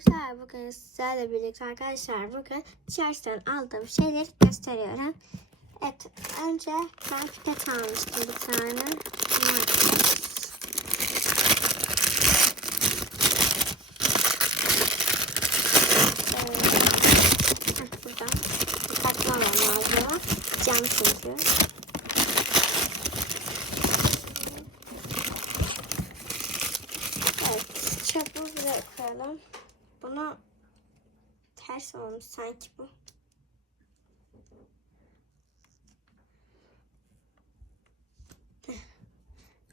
arkadaşlar bugün sizlerle birlikte arkadaşlar bugün çarşıdan aldığım şeyleri gösteriyorum. Evet önce ben pipet almıştım bir tane. Heh, buradan olmam lazım. Cam. Evet, çöpü buraya koyalım. Bunu ters olmuş sanki bu.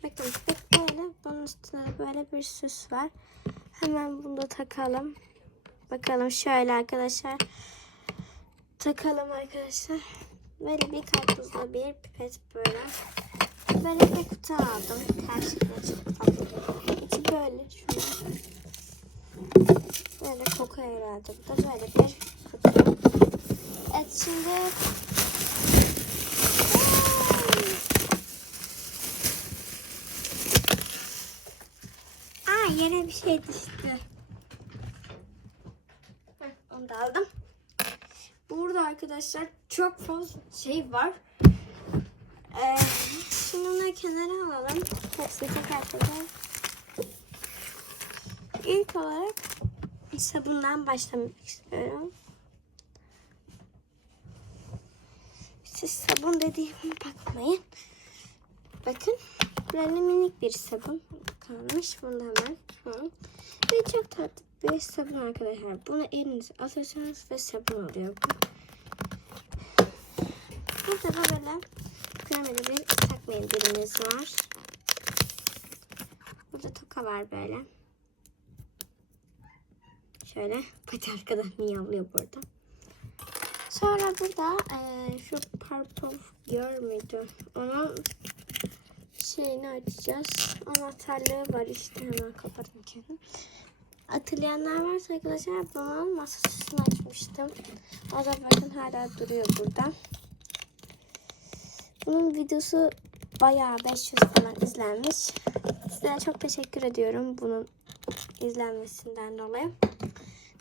Bakın böyle. Bunun üstüne böyle bir süs var. Hemen bunu da takalım. Bakalım şöyle arkadaşlar. Takalım arkadaşlar. Böyle bir karpuzla bir pipet böyle. Böyle bir kutu aldım. Ters çıktı. İçi böyle şöyle. Böyle koku herhalde. Bu da böyle bir kutu. Evet şimdi Aa yere bir şey düştü. Heh, onu da aldım. Burada arkadaşlar çok fazla şey var. Ee, şimdi onları kenara alalım. Hepsini teker teker. İlk olarak sabundan başlamak istiyorum. Siz sabun dediğime bakmayın. Bakın böyle minik bir sabun kalmış. Bunu hemen. Ve çok tatlı bir sabun arkadaşlar. Bunu elinize atıyorsunuz ve sabun oluyor bu. Burada da böyle kremeli bir ıslak mendilimiz var. Burada toka var böyle. Şöyle pati arkadan miyavlıyor burada. Sonra burada eee, şu purple girl müydü? Onun şeyini açacağız. Anahtarlığı var işte hemen kapatın kendimi. Hatırlayanlar varsa arkadaşlar bunun masasını açmıştım. O da bakın hala duruyor burada. Bunun videosu bayağı 500 falan izlenmiş. Size çok teşekkür ediyorum bunun izlenmesinden dolayı.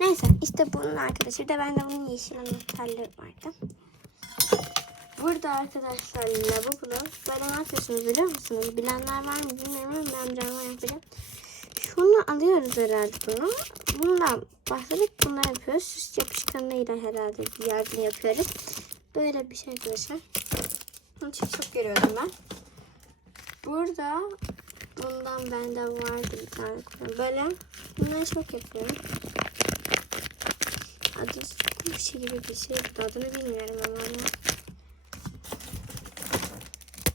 Neyse işte bunun arkadaşı de bende bunun yeşil anahtarlığı vardı. Burada arkadaşlar lavabo böyle ne yapıyorsunuz biliyor musunuz? Bilenler var mı bilmiyorum ama ben birazdan yapacağım. Şunu alıyoruz herhalde bunu. Bununla başladık bunlar yapıyoruz. Süs yapışkanlığıyla herhalde bir yardım yapıyoruz. Böyle bir şey arkadaşlar. Bunu çok çok görüyorum ben. Burada bundan bende vardı bir tane. Böyle bunları çok yapıyorum. Adı bir şey gibi bir şey. Adını bilmiyorum ama.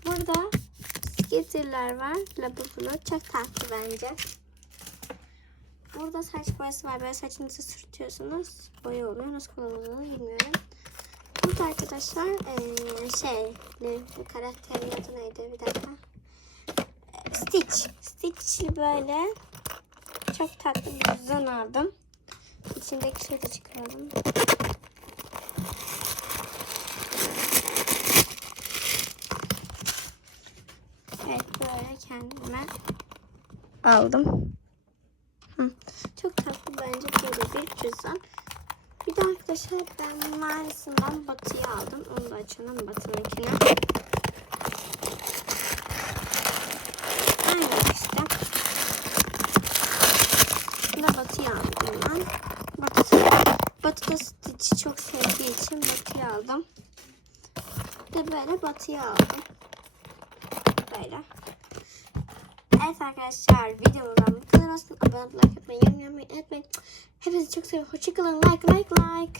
Burada skitterler var. Labubulu. Çok tatlı bence. Burada saç boyası var. Böyle saçınızı sürtüyorsunuz. Boya oluyor. Nasıl kullanıldığını bilmiyorum. Burada arkadaşlar eee, şey ne, karakterin adı neydi? Bir dakika. Stitch. Stitch'li böyle çok tatlı bir cüzdan aldım. İçindeki şeyi de çıkaralım. Evet böyle kendime aldım. Hı. Çok tatlı bence böyle bir cüzdan. Bir de arkadaşlar ben mağarasından batıyı aldım. Onu da açalım batınınkini. Aynen işte. Bunu da batıyı aldım ben. Batı, batı da Stitch'i çok sevdiği için batıyı aldım. Bir de böyle batıyı aldım. Böyle. Evet arkadaşlar videomuzdan bu kadar olsun. Abone olmayı, like yapmayı, yorum yapmayı unutmayın. Hepinizi çok seviyorum. Hoşçakalın. Like, like, like.